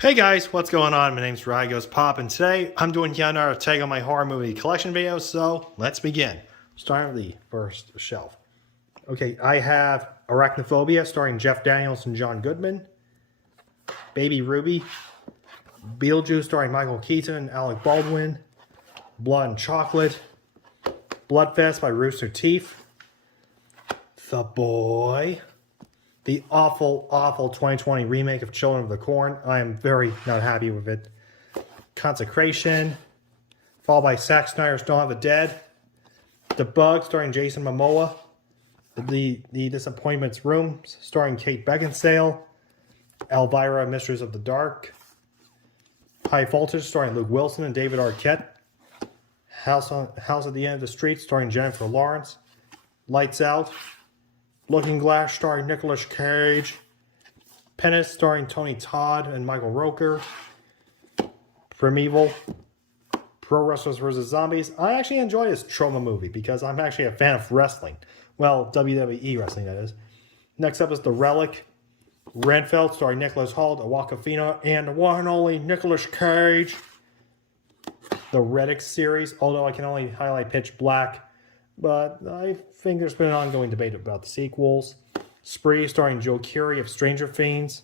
Hey guys, what's going on? My name's Rygos Pop, and today I'm doing yet another take on my horror movie collection video, so let's begin. Starting with the first shelf. Okay, I have Arachnophobia, starring Jeff Daniels and John Goodman. Baby Ruby. Beetlejuice, starring Michael Keaton and Alec Baldwin. Blood and Chocolate. Bloodfest by Rooster Teeth. The Boy. The awful 2020 remake of Children of the Corn. I am very not happy with it. Consecration. Followed by Zack Snyder's Dawn of the Dead. The Bug, starring Jason Momoa. The Disappointments Room, starring Kate Beckinsale. Elvira, Mistress of the Dark. High Voltage, starring Luke Wilson and David Arquette. House at the End of the Street, starring Jennifer Lawrence. Lights Out. Looking Glass, starring Nicolas Cage. Penis, starring Tony Todd and Michael Rooker. Primeval. Pro Wrestlers vs. Zombies. I actually enjoy this trauma movie because I'm actually a fan of wrestling. Well, WWE wrestling, that is. Next up is The Relic. Renfield, starring Nicholas Hoult, Awkwafina, and the one and only Nicolas Cage. The Riddick series, although I can only highlight Pitch Black. But I think there's been an ongoing debate about the sequels. Spree, starring Joe Keery of Stranger Things.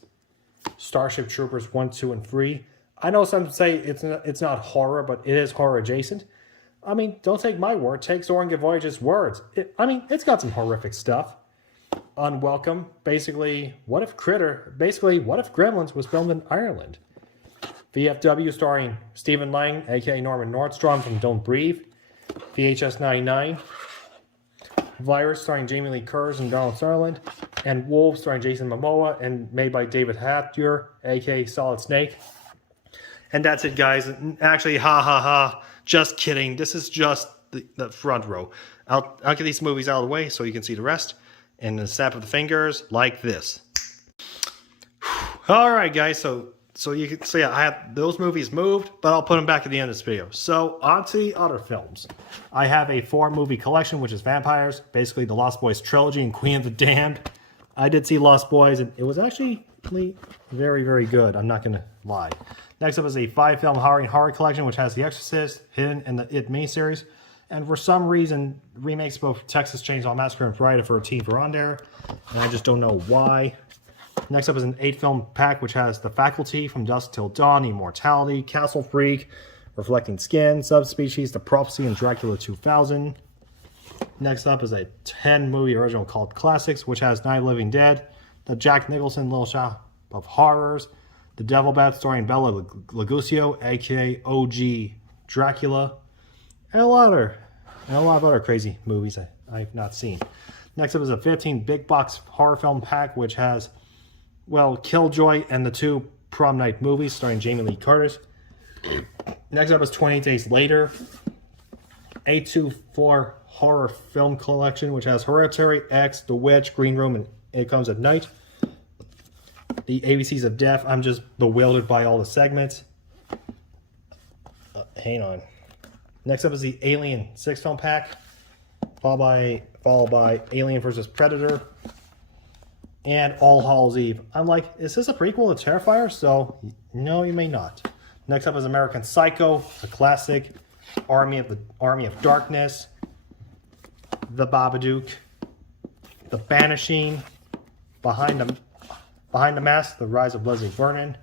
Starship Troopers 1, 2, and 3. I know some say it's not horror, but it is horror adjacent. I mean, don't take my word. Take Zoran Gavoyev's words. It's got some horrific stuff. Unwelcome. Basically, what if Gremlins was filmed in Ireland? VFW, starring Stephen Lang, a.k.a. Norman Nordstrom from Don't Breathe. VHS 99. Virus, starring Jamie Lee Curtis and Donald Sutherland. And Wolves, starring Jason Momoa and made by David Hatcher, a.k.a. Solid Snake. And that's it, guys. Actually, just kidding. This is just the front row. I'll get these movies out of the way so you can see the rest. And the snap of the fingers, like this. All right, guys. So yeah, I have those movies moved, but I'll put them back at the end of this video. So on to the other films. I have a 4-movie collection, which is vampires, basically the Lost Boys trilogy and Queen of the Damned. I did see Lost Boys, and it was actually very, very good. I'm not going to lie. Next up is a 5-film horror collection, which has The Exorcist, Hidden, and the It miniseries. And for some reason, remakes of both Texas Chainsaw Massacre and Friday the 13th are on there, and I just don't know why. Next up is an 8-film pack, which has The Faculty, From Dusk Till Dawn, Immortality, Castle Freak, Reflecting Skin, Subspecies, The Prophecy, and Dracula 2000. Next up is a 10-movie original called Classics, which has Night of the Living Dead, The Jack Nicholson Little Shop of Horrors, The Devil Bat, starring Bela Lugosi, a.k.a. OG Dracula, and a lot of other crazy movies I've not seen. Next up is a 15 big box horror film pack, which has, well, Killjoy and the 2 Prom Night movies starring Jamie Lee Curtis. Next up is 28 Days Later, A24 horror film collection, which has Hereditary, X, The Witch, Green Room, and It Comes at Night. The ABCs of Death. I'm just bewildered by all the segments. Hang on. Next up is the Alien 6-film pack, followed by Alien vs. Predator, and All Hallows Eve. I'm like, is this a prequel to Terrifier? So, no, you may not. Next up is American Psycho, a classic, Army of Darkness, The Babadook, The Banishing, Behind the Mask, The Rise of Leslie Vernon,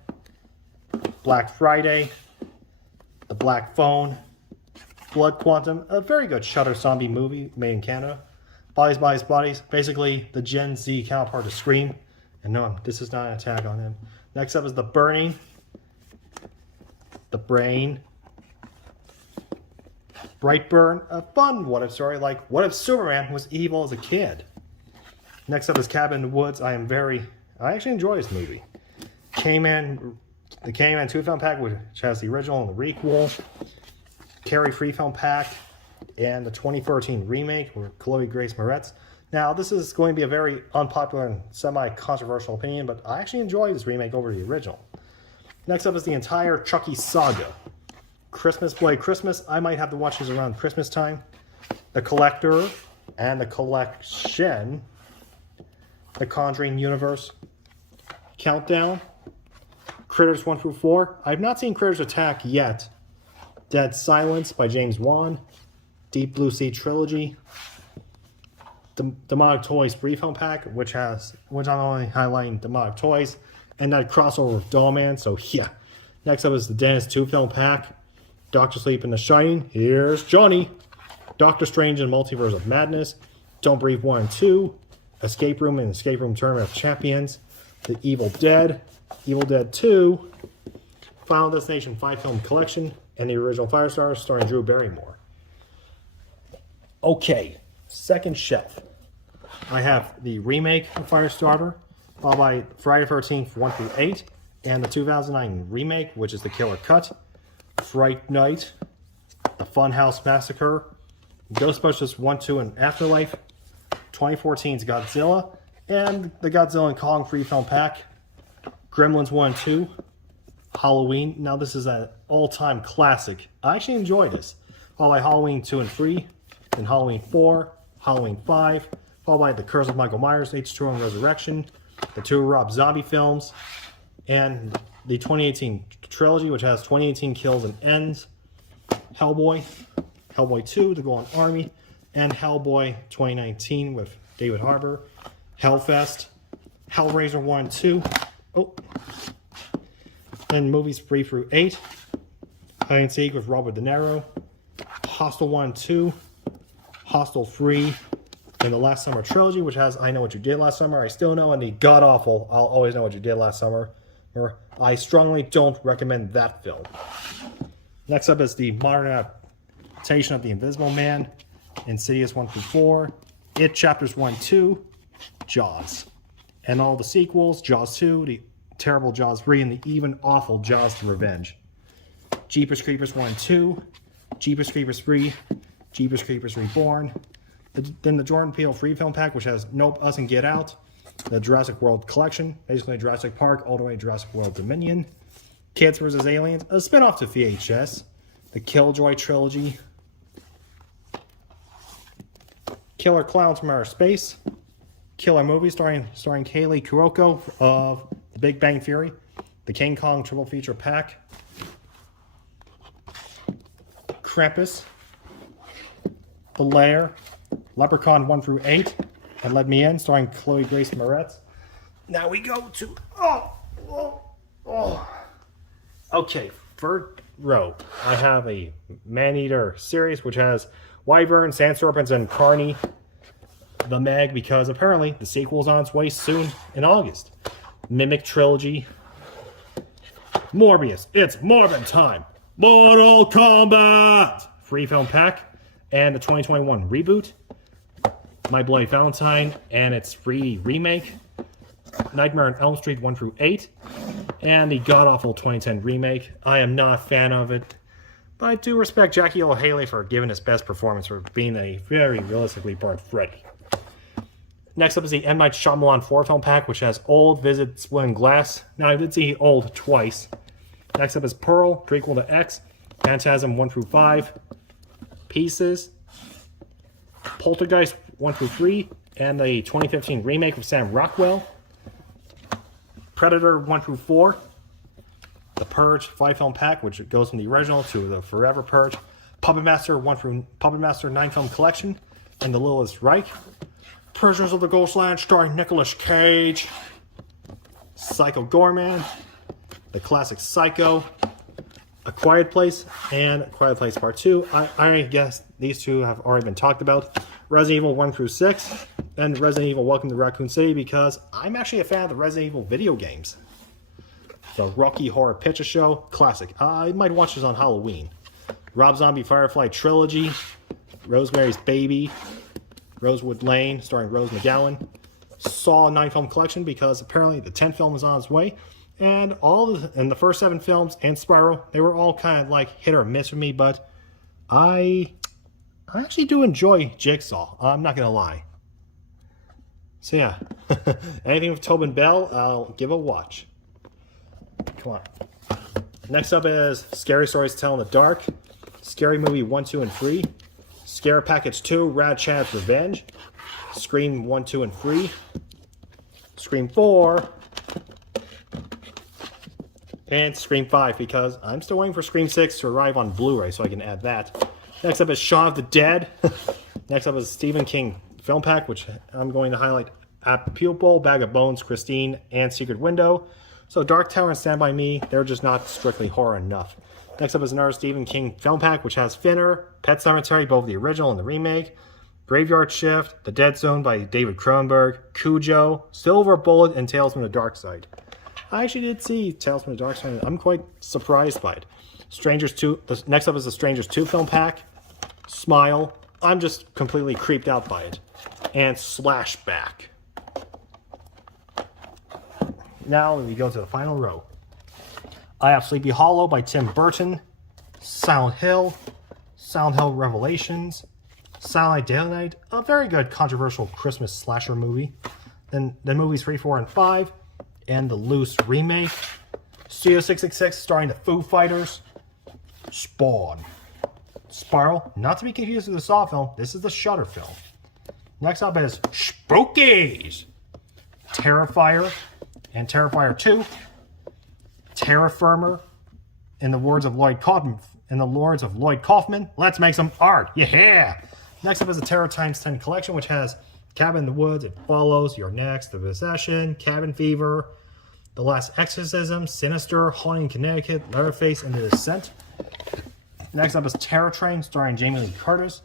Black Friday, The Black Phone, Blood Quantum, a very good Shudder zombie movie made in Canada. Bodies, basically the Gen Z counterpart to Scream. And no, this is not an attack on him. Next up is The Burning, The Brain, Brightburn, a fun what if story, like what if Superman was evil as a kid. Next up is Cabin in the Woods. I actually enjoy this movie. The Candyman 2-film pack, which has the original and the requel. Carrie 3-film pack, and the 2013 remake with Chloe Grace Moretz. Now, this is going to be a very unpopular and semi-controversial opinion, but I actually enjoy this remake over the original. Next up is the entire Chucky saga. Christmas Play Christmas. I might have to watch this around Christmas time. The Collector and the Collection. The Conjuring Universe. Countdown. Critters 1 through 4. I've not seen Critters Attack yet. Dead Silence by James Wan. Deep Blue Sea Trilogy. Demonic Toys free film pack, which I'm only highlighting Demonic Toys, and that crossover with Dollman. So yeah. Next up is the Dennis 2 film pack. Doctor Sleep and The Shining. Here's Johnny. Doctor Strange and Multiverse of Madness. Don't Breathe 1 and 2. Escape Room and Escape Room Tournament of Champions. The Evil Dead. Evil Dead 2. Final Destination 5 film collection. And the original Firestarter starring Drew Barrymore. Okay. Second shelf. I have the remake of Firestarter, followed by Friday the 13th 1 through 8, and the 2009 remake, which is the Killer Cut, Fright Night, the Funhouse Massacre, Ghostbusters 1, 2, and Afterlife, 2014's Godzilla, and the Godzilla and Kong free film pack, Gremlins 1 and 2, Halloween. Now this is an all-time classic. I actually enjoy this. Followed by Halloween 2 and 3, then Halloween 4, Halloween 5, followed by The Curse of Michael Myers, H2O and Resurrection, the 2 Rob Zombie films, and the 2018 trilogy, which has 2018 Kills and Ends, Hellboy, Hellboy 2, The Golden Army, and Hellboy 2019 with David Harbour, Hellfest, Hellraiser 1 and 2, and movies 3 through 8, Hide and Seek with Robert De Niro, Hostel 1 and 2, Hostel 3, and the Last Summer trilogy, which has I Know What You Did Last Summer, I Still Know, and the god-awful I'll Always Know What You Did Last Summer. Or I strongly don't recommend that film. Next up is the modern adaptation of The Invisible Man, Insidious 1 through 4, It Chapters 1, 2, Jaws. And all the sequels, Jaws 2, the terrible Jaws 3, and the even awful Jaws The Revenge. Jeepers Creepers 1 and 2, Jeepers Creepers 3, Jeepers Creepers Reborn, then the Jordan Peele free film pack, which has Nope, Us, and Get Out, the Jurassic World collection, basically Jurassic Park all the way to Jurassic World Dominion, Kids vs. Aliens, a spinoff to VHS, the Killjoy trilogy, Killer Clowns from Outer Space, Killer Movie starring Kaylee Kuroco of The Big Bang Theory, the King Kong triple feature pack, Krampus, The Lair, Leprechaun 1 through 8, and Let Me In, starring Chloe Grace Moretz. Now we go to Okay, third row. I have a Maneater series, which has Wyvern, Sand Serpents, and Carney the Meg, because apparently the sequel's on its way soon in August. Mimic trilogy. Morbius, it's Morbin time. Mortal Kombat! Free film pack. And the 2021 reboot. My Bloody Valentine and its free remake. Nightmare on Elm Street 1 through 8. And the god-awful 2010 remake. I am not a fan of it, but I do respect Jackie Earle Haley for giving his best performance for being a very realistically burnt Freddy. Next up is the M. Night Shyamalan 4 film pack, which has Old, Visit, Splitting Glass. Now, I did see Old twice. Next up is Pearl, prequel to X, Phantasm 1 through 5, Pieces, Poltergeist 1 through 3, and the 2015 remake of Sam Rockwell, Predator 1 through 4, The Purge 5 film pack, which goes from the original to the Forever Purge, Puppet Master 9 film collection, and The Lilith Reich, Prisoners of the Ghostland starring Nicolas Cage, Psycho Gorman, the classic Psycho, A Quiet Place, and A Quiet Place Part 2. I guess these two have already been talked about. Resident Evil 1 through 6, and Resident Evil Welcome to Raccoon City, because I'm actually a fan of the Resident Evil video games. The Rocky Horror Picture Show, classic. I might watch this on Halloween. Rob Zombie Firefly Trilogy, Rosemary's Baby, Rosewood Lane, starring Rose McGowan, Saw 9 film collection, because apparently the 10th film is on its way, and the first 7 films and Spiral, they were all kind of like hit or miss for me, but I actually do enjoy Jigsaw. I'm not gonna lie. So yeah, anything with Tobin Bell, I'll give a watch. Come on. Next up is Scary Stories to Tell in the Dark, Scary Movie 1, 2, and 3, Scare Package 2, Rad Chad's Revenge, Scream 1, 2, and 3, Scream 4, And Scream 5, because I'm still waiting for Scream 6 to arrive on Blu-ray so I can add that. Next up is Shaun of the Dead. Next up is Stephen King film pack, which I'm going to highlight App Pupil, Bag of Bones, Christine, and Secret Window. So Dark Tower and Stand By Me, they're just not strictly horror enough. Next up is another Stephen King film pack, which has Finner, Pet Sematary, both the original and the remake, Graveyard Shift, The Dead Zone by David Cronenberg, Cujo, Silver Bullet, and Tales from the Dark Side. I actually did see Tales from the Dark Side. I'm quite surprised by it. Strangers 2. Next up is the Strangers 2 film pack. Smile. I'm just completely creeped out by it. And Slashback. Now we go to the final row. I have Sleepy Hollow by Tim Burton, Silent Hill Revelations, Silent Night, Daily Night, a very good controversial Christmas slasher movie. Then movies 3, 4, and 5, and the Loose remake. Studio 666 starring the Foo Fighters. Spawn. Spiral, not to be confused with the Saw film, this is the Shudder film. Next up is Spookies. Terrifier and Terrifier 2. Terra Firma, in the words of Lloyd Kaufman, let's make some art, yeah! Next up is the Terror Times 10 collection, which has Cabin in the Woods, It Follows, You're Next, The Possession, Cabin Fever, The Last Exorcism, Sinister, Haunting in Connecticut, Leatherface, and The Descent. Next up is Terror Train, starring Jamie Lee Curtis.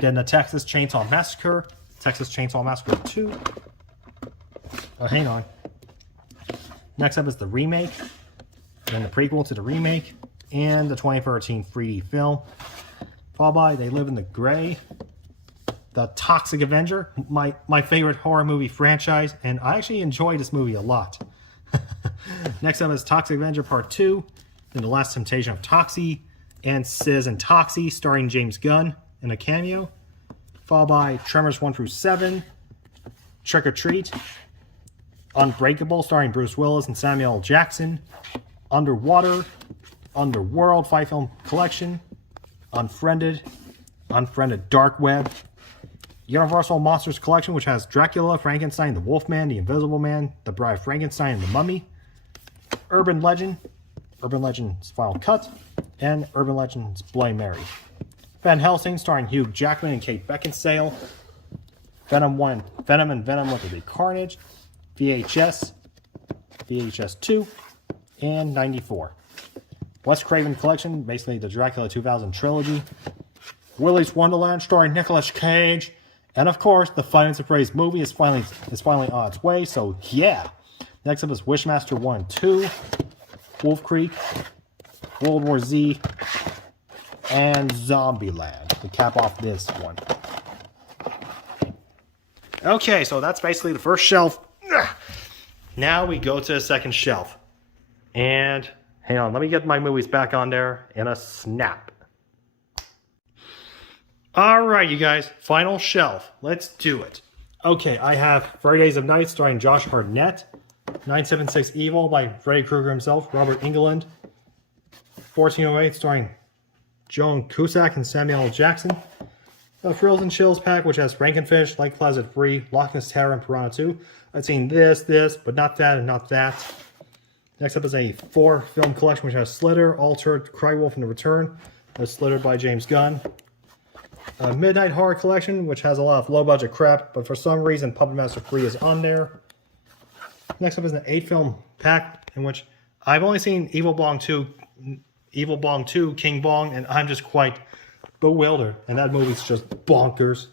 Then the Texas Chainsaw Massacre, Texas Chainsaw Massacre 2. Hang on. Next up is the remake, then the prequel to the remake, and the 2013 3D film. Followed by They Live in the Gray, The Toxic Avenger, my favorite horror movie franchise, and I actually enjoy this movie a lot. Next up is Toxic Avenger Part 2, then The Last Temptation of Toxie, and Sis and Toxie, starring James Gunn in a cameo. Followed by Tremors 1 through 7, Trick or Treat, Unbreakable, starring Bruce Willis and Samuel L. Jackson, Underwater, Underworld 5-film collection, Unfriended Dark Web, Universal Monsters collection, which has Dracula, Frankenstein, the Wolfman, the Invisible Man, the Bride of Frankenstein, and the Mummy, Urban Legend's Final Cut, and Urban Legends Bloody Mary. Van Helsing, starring Hugh Jackman and Kate Beckinsale, Venom and Venom Let There Be Carnage, VHS 2, and 94. Wes Craven collection, basically the Dracula 2000 trilogy. Willy's Wonderland, starring Nicolas Cage, and of course, the Finance of Praise movie is finally on its way. So yeah. Next up is Wishmaster 1 and 2, Wolf Creek, World War Z, and Zombieland to cap off this one. Okay, so that's basically the first shelf. Now we go to the second shelf. And hang on, let me get my movies back on there in a snap. Alright, you guys, final shelf. Let's do it. Okay, I have Friday Days of Night starring Josh Hartnett, 976 Evil by Freddy Krueger himself, Robert Englund, 1408 starring Joan Cusack and Samuel L. Jackson, the Thrills and Chills pack, which has Frankenfish, Lake Placid 3, Loch Ness Terror, and Piranha 2. I've seen this, but not that, and not that. Next up is a 4-film collection, which has Slither, Altered, Crywolf, and The Return. That's Slither by James Gunn. A Midnight Horror collection, which has a lot of low-budget crap, but for some reason, Puppet Master 3 is on there. Next up is an 8-film pack, in which I've only seen Evil Bong 2, King Bong, and I'm just quite bewildered, and that movie's just bonkers.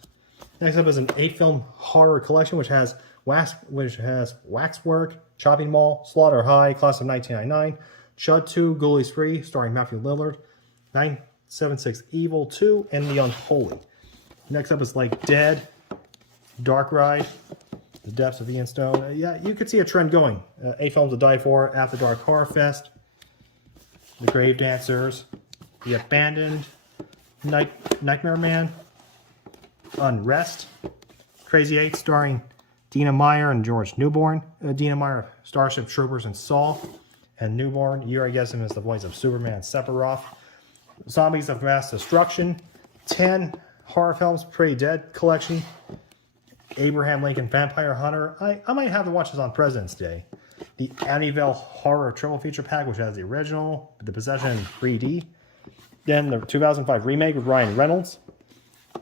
Next up is an 8-film horror collection, which has Waxwork, Chopping Mall, Slaughter High, Class of 1999, Chud 2, Ghoulies 3, starring Matthew Lillard, 976 Evil 2, and The Unholy. Next up is Like Dead, Dark Ride, The Depths of Ian Stone. Yeah, you could see a trend going. 8 films to die for, After Dark Horror Fest, The Grave Dancers, The Abandoned, Nightmare Man, Unrest, Crazy 8 starring Dina Meyer and George Newborn. Dina Meyer, Starship Troopers and Saw. And Newborn, you already guessed him as the voice of Superman and Sephiroth. Zombies of Mass Destruction. 10 horror films, Pretty Dead collection. Abraham Lincoln Vampire Hunter. I might have to watch this on President's Day. The Amityville Horror Triple Feature Pack, which has the original, The Possession in 3D. Then the 2005 remake with Ryan Reynolds.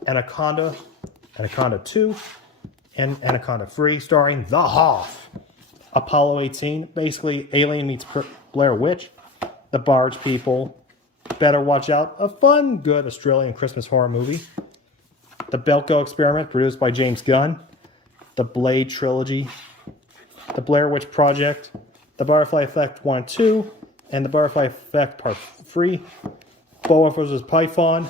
Anaconda, Anaconda 2, and Anaconda 3, starring The Hoff. Apollo 18, basically Alien meets Blair Witch. The Barge People, Better Watch Out, a fun, good Australian Christmas horror movie. The Belko Experiment, produced by James Gunn. The Blade Trilogy. The Blair Witch Project. The Butterfly Effect 1 2. And The Butterfly Effect Part 3. Boa vs. Python.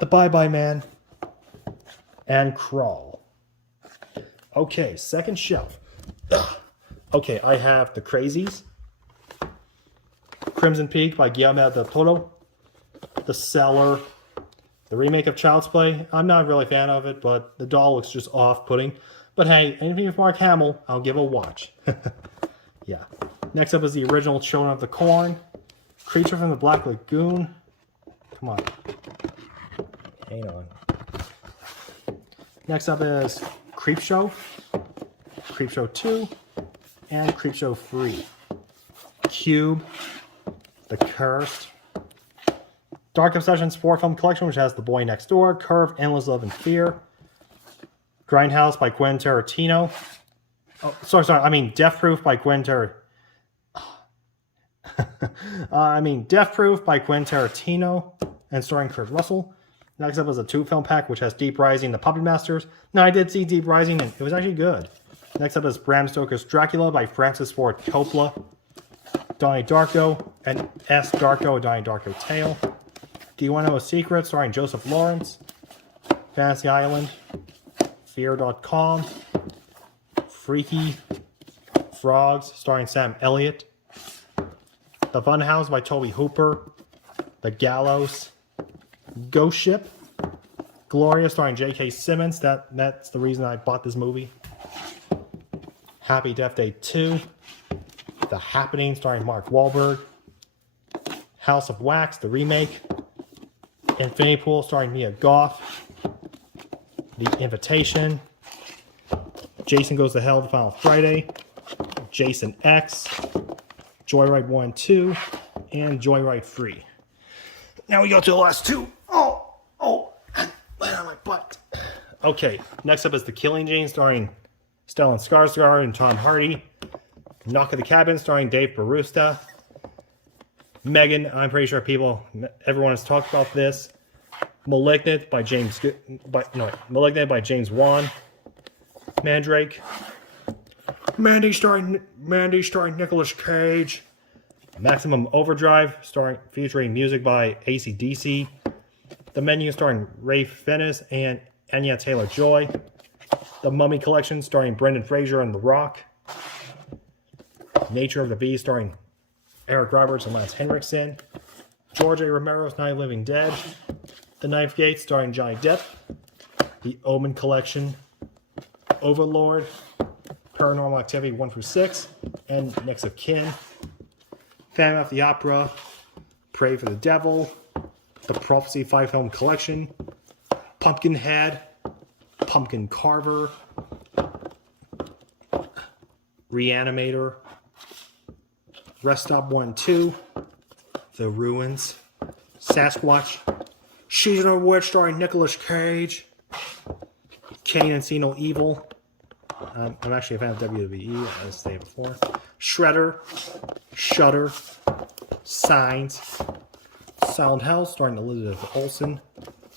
The Bye Bye Man. And Crawl. Okay, second shelf. Okay, I have The Crazies. Crimson Peak by Guillermo del Toro. The Cellar. The remake of Child's Play. I'm not really a fan of it, but the doll looks just off-putting. But hey, anything with Mark Hamill, I'll give a watch. Yeah. Next up is the original Children of the Corn. Creature from the Black Lagoon. Come on. Hang on. Next up is Creepshow. Creepshow 2. And Creepshow 3. Cube. The Cursed. Dark Obsessions 4-film collection, which has The Boy Next Door, Curve, Endless Love and Fear. Grindhouse by Quentin Tarantino. Oh, sorry, I mean Death Proof by Quentin Death Proof by Quentin Tarantino and starring Kurt Russell. Next up is a 2-film pack, which has Deep Rising, The Puppet Masters. Now, I did see Deep Rising, and it was actually good. Next up is Bram Stoker's Dracula by Francis Ford Coppola. Donnie Darko and S. Darko, a Donnie Darko Tale. Do You Want to Know a Secret? Starring Joseph Lawrence. Fantasy Island. Fear.com. Freaky Frogs, starring Sam Elliott. The Funhouse by Toby Hooper. The Gallows. Ghost Ship. Gloria, starring J.K. Simmons. That's the reason I bought this movie. Happy Death Day 2. The Happening, starring Mark Wahlberg. House of Wax, the remake. Infinity Pool, starring Mia Goth. The Invitation. Jason Goes to Hell, The Final Friday. Jason X. Joyride 1 2. And Joyride 3. Now we go to the last two. Oh, land on my butt. Okay, next up is The Killing Gene, starring Stellan Skarsgård and Tom Hardy. Knock at the Cabin, starring Dave Bautista. Megan, I'm pretty sure everyone has talked about this. Malignant by James Wan. Mandrake. Mandy starring Nicolas Cage. Maximum Overdrive, featuring music by AC/DC. The Menu, starring Rafe Fiennes and Anya Taylor-Joy. The Mummy Collection, starring Brendan Fraser and The Rock. Nature of the Beast, starring Eric Roberts and Lance Henriksen. George A. Romero's Night of the Living Dead. The Knife Gate, starring Johnny Depp. The Omen Collection. Overlord. Paranormal Activity 1 through 6. And Next of Kin. Phantom of the Opera. Pray for the Devil. The Prophecy 5-film collection. Pumpkinhead. Pumpkin Carver. Reanimator. Rest Stop 1 2. The Ruins. Sasquatch. She's a Witch, starring Nicolas Cage. Kane and See No Evil. I'm actually a fan of WWE, as I stated before. Shredder. Shudder. Signs. Silent Hell, starring Elizabeth Olsen.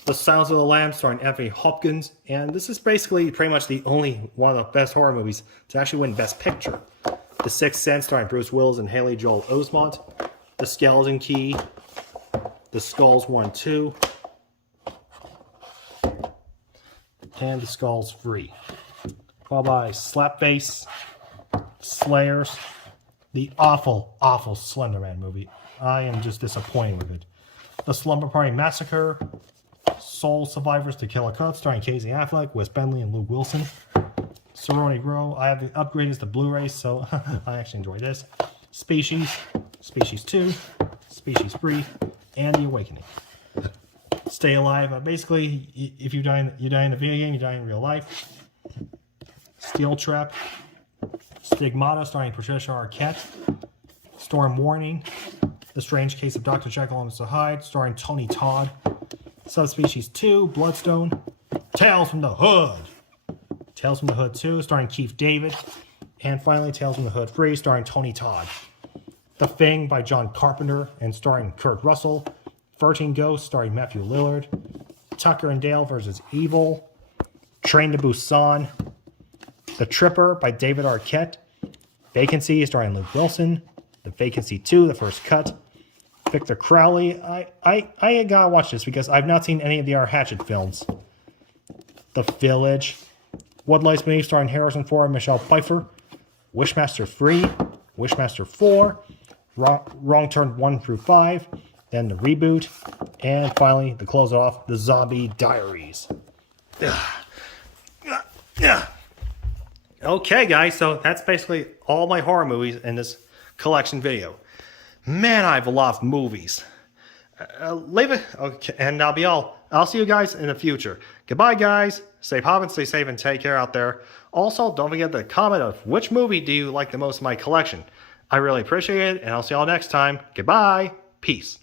The Sounds of the Lambs, starring Anthony Hopkins. And this is basically pretty much the only one of the best horror movies to actually win Best Picture. The Sixth Sense, starring Bruce Willis and Haley Joel Osment. The Skeleton Key. The Skulls 1 2. And The Skulls 3. Followed by Slapface. Slayers. The awful Slender Man movie. I am just disappointed with it. The Slumber Party Massacre. Soul Survivors to Kill a Cut, starring Casey Affleck, Wes Bentley, and Luke Wilson. Sorority Row. I have the upgraded to Blu-ray, so I actually enjoy this. Species. Species 2. Species 3. And The Awakening. Stay Alive. Basically, if you die in a video game, you die in real life. Steel Trap. Stigmata, starring Patricia Arquette. Storm Warning. The Strange Case of Dr. Jekyll and Mr. Hyde, starring Tony Todd. Subspecies 2, Bloodstone. Tales from the Hood. Tales from the Hood 2, starring Keith David. And finally, Tales from the Hood 3, starring Tony Todd. The Thing by John Carpenter and starring Kurt Russell. 13 Ghosts, starring Matthew Lillard. Tucker and Dale versus Evil. Train to Busan. The Tripper by David Arquette. Vacancy, starring Luke Wilson. The Vacancy 2, the first cut. Victor Crowley. I gotta watch this because I've not seen any of the R. Hatchet films. The Village. What Lies Beneath, starring Harrison Ford and Michelle Pfeiffer. Wishmaster 3. Wishmaster 4. Wrong Turn 1 through 5. Then the reboot. And finally, to close it off, The Zombie Diaries. Okay, guys, so that's basically all my horror movies in this collection video. Man, I have a lot of movies. Leave it, okay, and that'll be all. I'll see you guys in the future. Goodbye, guys. Stay poppin', stay safe, and take care out there. Also, don't forget to comment of which movie do you like the most in my collection. I really appreciate it, and I'll see y'all next time. Goodbye. Peace.